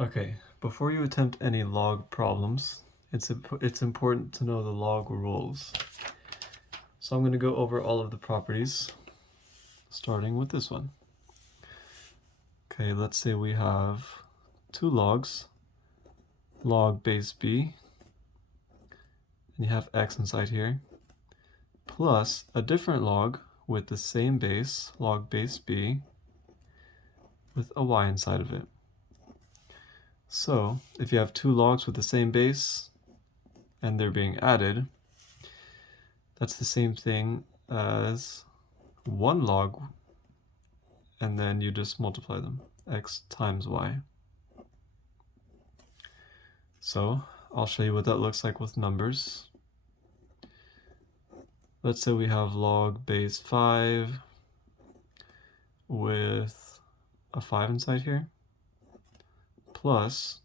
Okay, before you attempt any log problems, it's important to know the log rules. So I'm going to go over all of the properties, starting with this one. Okay, let's say we have two logs, log base b, and you have x inside here, plus a different log with the same base, log base b, with a y inside of it. So if you have two logs with the same base and they're being added, that's the same thing as one log, and then you just multiply them, x times y. So I'll show you what that looks like with numbers. Let's say we have log base 5 with a 5 inside here, plus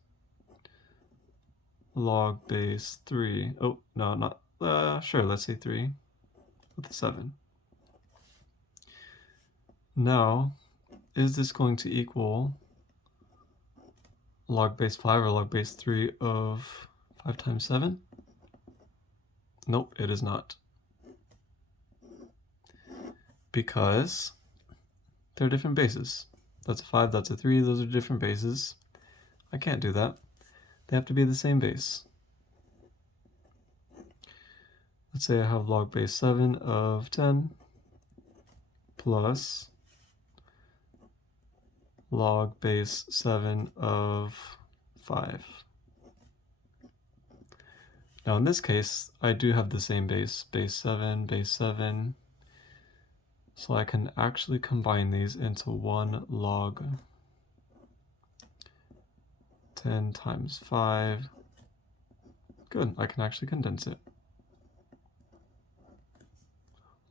log base 3, oh, no, not, sure, let's say 3 with a 7. Now, is this going to equal log base 5 or log base 3 of 5 times 7? Nope, it is not. Because they're different bases. That's a 5, that's a 3, those are different bases. I can't do that. They have to be the same base. Let's say I have log base 7 of 10 plus log base 7 of 5. Now in this case, I do have the same base, base 7, so I can actually combine these into one log 10 times 5. Good, I can actually condense it.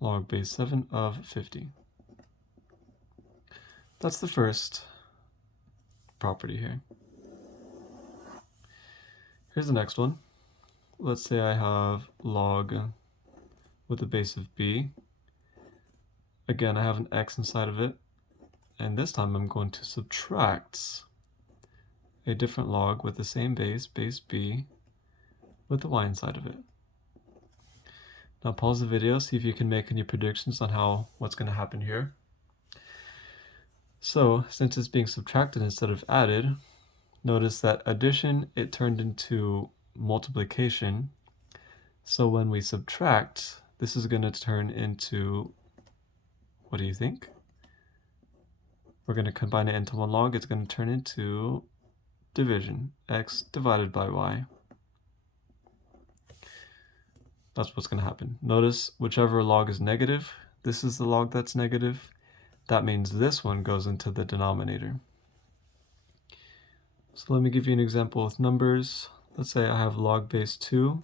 Log base 7 of 50. That's the first property here. Here's the next one. Let's say I have log with a base of b. Again, I have an x inside of it, and this time I'm going to subtract a different log with the same base, base b, with the y inside of it. Now pause the video, see if you can make any predictions on what's going to happen here. So since it's being subtracted instead of added, notice that addition, it turned into multiplication. So when we subtract, this is going to turn into, what do you think? We're going to combine it into one log. It's going to turn into division, x divided by y. That's what's going to happen. Notice whichever log is negative, this is the log that's negative. That means this one goes into the denominator. So let me give you an example with numbers. Let's say I have log base 2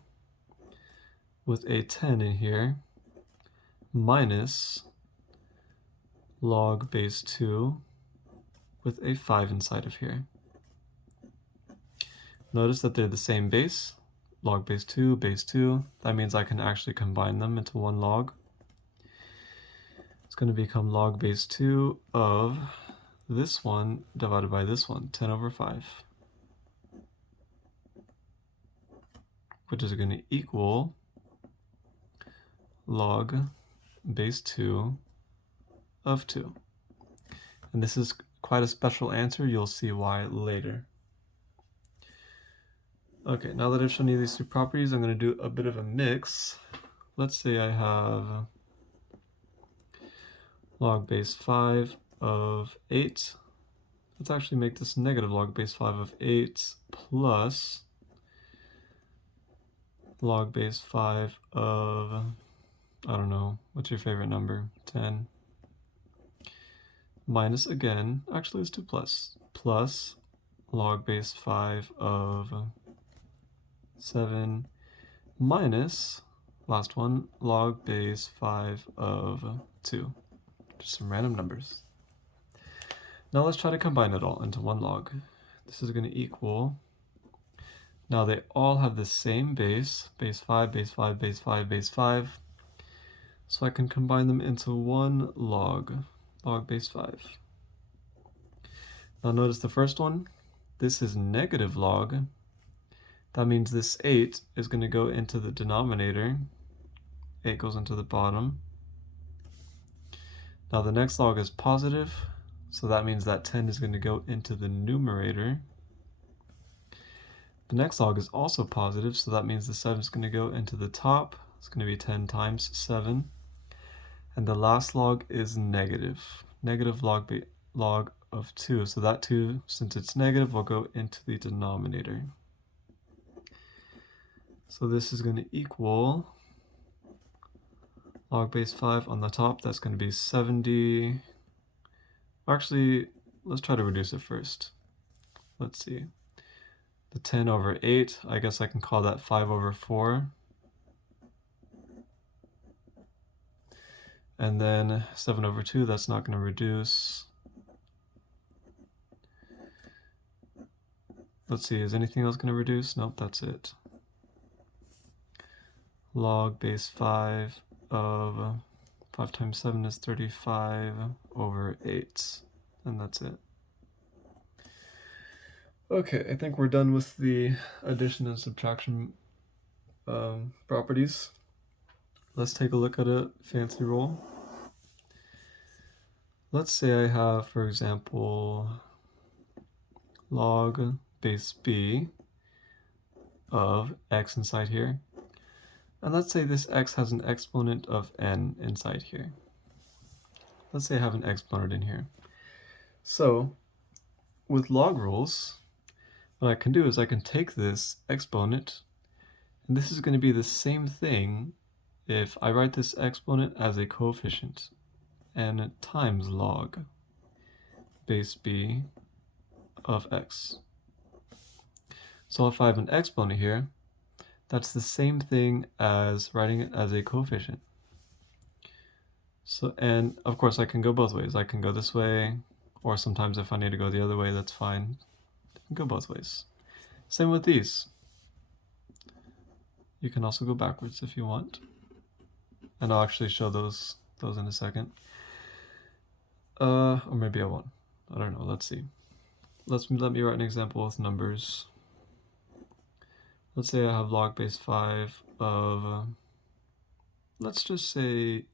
with a 10 in here minus log base 2 with a 5 inside of here. Notice that they're the same base, log base 2, base 2. That means I can actually combine them into one log. It's going to become log base 2 of this one divided by this one, 10 over 5. Which is going to equal log base 2 of 2. And this is quite a special answer. You'll see why later. Okay, now that I've shown you these two properties, I'm going to do a bit of a mix. Let's say I have log base 5 of 8. Let's actually make this negative log base 5 of 8 plus log base 5 of, I don't know, what's your favorite number? 10. Minus again, actually let's do plus log base 5 of 7 minus, last one, log base 5 of 2. Just some random numbers. Now let's try to combine it all into one log. This is going to equal, now they all have the same base, base 5, base 5, base 5, base 5. So I can combine them into one log, log base 5. Now notice the first one, this is negative log, that means this 8 is going to go into the denominator. 8 goes into the bottom. Now the next log is positive, so that means that 10 is going to go into the numerator. The next log is also positive, so that means the 7 is going to go into the top. It's going to be 10 times 7. And the last log is negative. Negative log of 2. So that 2, since it's negative, will go into the denominator. So this is going to equal log base 5 on the top. That's going to be 70. Actually, let's try to reduce it first. Let's see. The 10 over 8, I guess I can call that 5 over 4. And then 7 over 2, that's not going to reduce. Let's see, is anything else going to reduce? Nope, that's it. Log base 5 of 5 times 7 is 35 over 8. And that's it. Okay, I think we're done with the addition and subtraction properties. Let's take a look at a fancy rule. Let's say I have, for example, log base b of x inside here. And let's say this x has an exponent of n inside here. Let's say I have an exponent in here. So, with log rules, what I can do is I can take this exponent, and this is going to be the same thing if I write this exponent as a coefficient, n times log base b of x. So if I have an exponent here, that's the same thing as writing it as a coefficient. So, and of course I can go both ways. I can go this way, or sometimes if I need to go the other way, that's fine. I can go both ways. Same with these. You can also go backwards if you want. And I'll actually show those in a second. Or maybe I won't. I don't know. Let's see. Let me write an example with numbers. Let's say I have log base 5 of, let's just say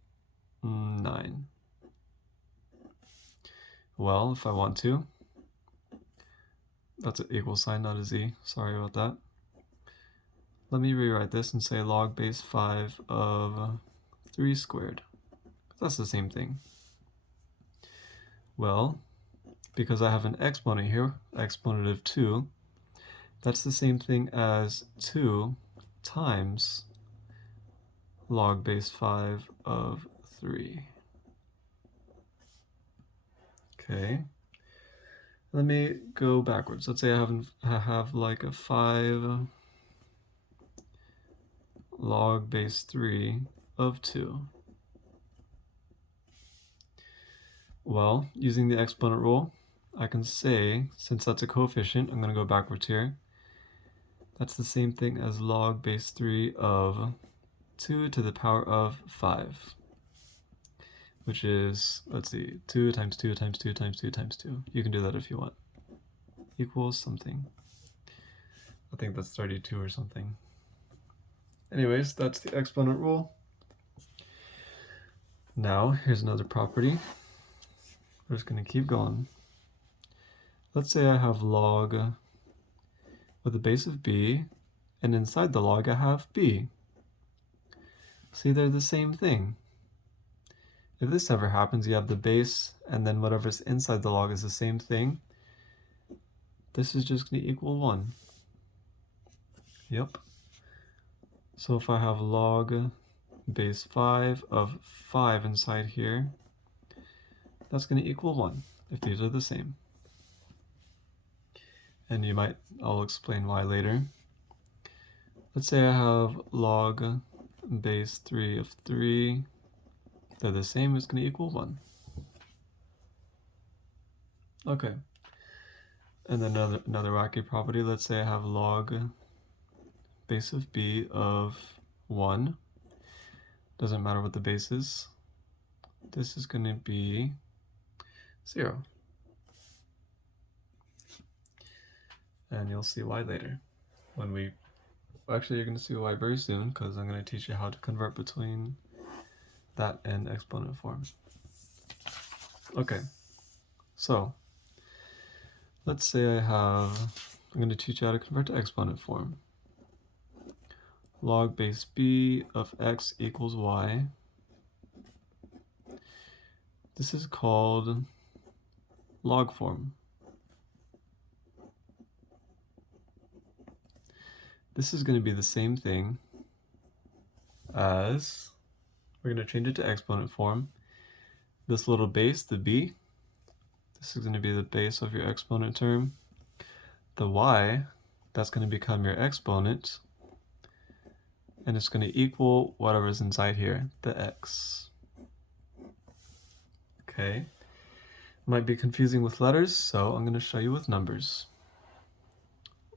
9. Well, if I want to, that's an equal sign, not a z. Sorry about that. Let me rewrite this and say log base 5 of 3 squared. That's the same thing. Well, because I have an exponent here, exponent of 2, that's the same thing as 2 times log base 5 of 3. Okay. Let me go backwards. Let's say I have like a 5 log base 3 of 2. Well, using the exponent rule, I can say, since that's a coefficient, I'm going to go backwards here. That's the same thing as log base 3 of 2 to the power of 5, which is, let's see, 2 times 2 times 2 times 2 times 2. You can do that if you want. Equals something. I think that's 32 or something. Anyways, that's the exponent rule. Now, here's another property. We're just going to keep going. Let's say I have log with a base of b, and inside the log I have b. See, they're the same thing. If this ever happens, you have the base, and then whatever's inside the log is the same thing. This is just going to equal 1. Yep. So if I have log base 5 of 5 inside here, that's going to equal 1, if these are the same. And I'll explain why later. Let's say I have log base 3 of 3. They're the same, it's going to equal 1. Okay. And then another wacky property. Let's say I have log base of b of 1. Doesn't matter what the base is. This is going to be 0. and you'll see why later. Actually, you're going to see why very soon, because I'm going to teach you how to convert between that and exponent form. Okay, so let's say I'm going to teach you how to convert to exponent form. Log base b of x equals y. This is called log form. This is going to be the same thing as, we're going to change it to exponent form. This little base, the b, this is going to be the base of your exponent term. The y, that's going to become your exponent, and it's going to equal whatever's inside here, the x. Okay, might be confusing with letters, so I'm going to show you with numbers.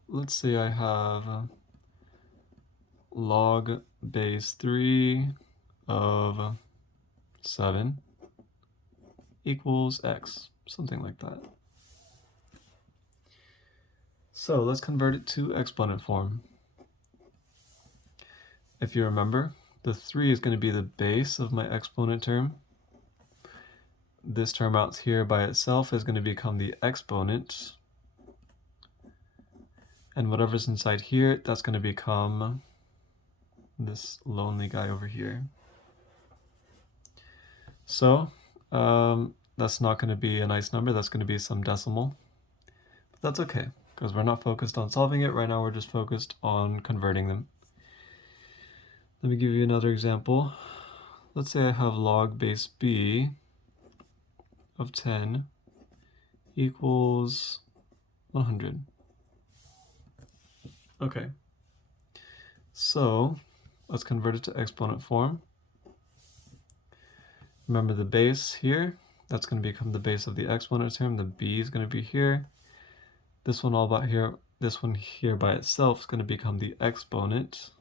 Let's say I have log base 3 of 7 equals x, something like that. So let's convert it to exponent form. If you remember, the 3 is going to be the base of my exponent term. This term out here by itself is going to become the exponent. And whatever's inside here, that's going to become this lonely guy over here. So that's not going to be a nice number, that's going to be some decimal. But that's okay, because we're not focused on solving it. Right now we're just focused on converting them. Let me give you another example. Let's say I have log base b of 10 equals 100. Okay, so let's convert it to exponent form. Remember the base here, that's going to become the base of the exponent term. The b is going to be here. This one all about here, this one here by itself is going to become the exponent.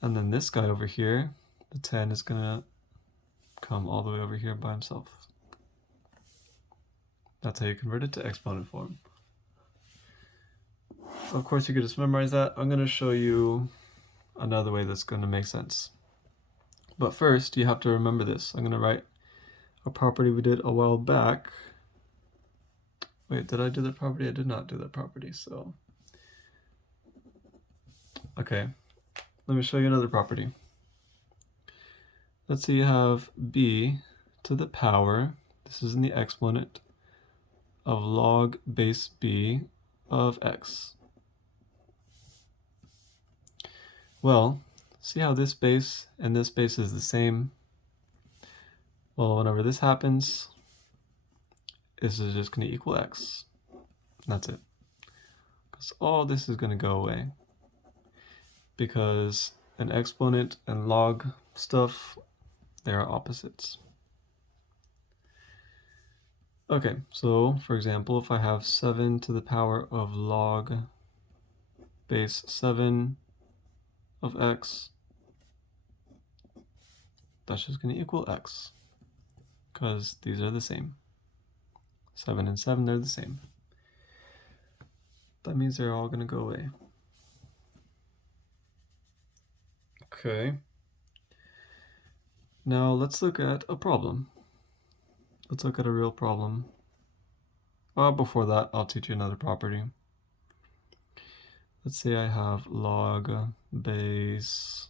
And then this guy over here, the 10, is going to come all the way over here by himself. That's how you convert it to exponent form. Of course, you could just memorize that. I'm going to show you another way that's going to make sense. But first, you have to remember this. I'm going to write a property we did a while back. Wait, did I do that property? I did not do that property, so. Okay, let me show you another property. Let's say you have b to the power, this is in the exponent, of log base b of x. Well, see how this base and this base is the same? Well, whenever this happens, this is just going to equal x. That's it. Because all this is going to go away. Because an exponent and log stuff, they are opposites. Okay, so for example, if I have 7 to the power of log base 7 of x, that's just going to equal x, because these are the same. 7 and 7, they're the same. That means they're all going to go away. Okay. Now let's look at a problem. Let's look at a real problem. Before that, I'll teach you another property. Let's say I have log base,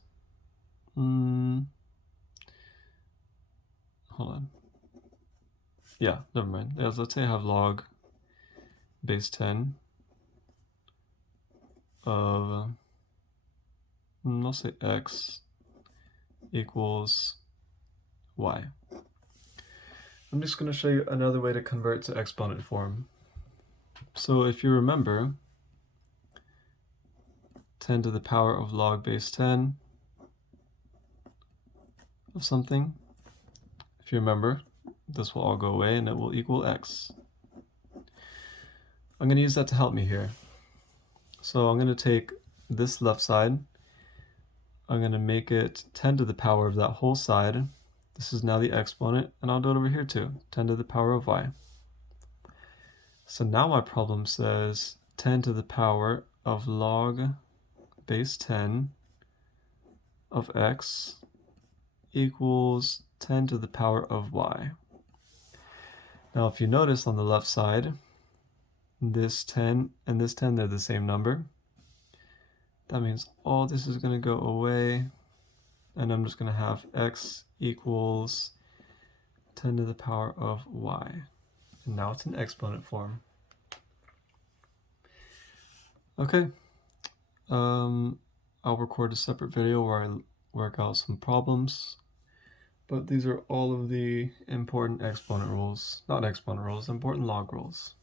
hold on. Yeah, never mind. Yes, let's say I have log base 10 of, I'll say x equals y. I'm just going to show you another way to convert to exponent form. So if you remember, 10 to the power of log base 10 of something, if you remember, this will all go away and it will equal x. I'm going to use that to help me here. So I'm going to take this left side, I'm going to make it 10 to the power of that whole side. This is now the exponent, and I'll do it over here too, 10 to the power of y. So now my problem says 10 to the power of log base 10 of x equals 10 to the power of y. Now if you notice on the left side, this 10 and this 10, they're the same number. That means all this is going to go away, and I'm just going to have x equals 10 to the power of y. And now it's in exponent form. Okay, I'll record a separate video where I work out some problems, but these are all of the important exponent rules, not exponent rules, important log rules.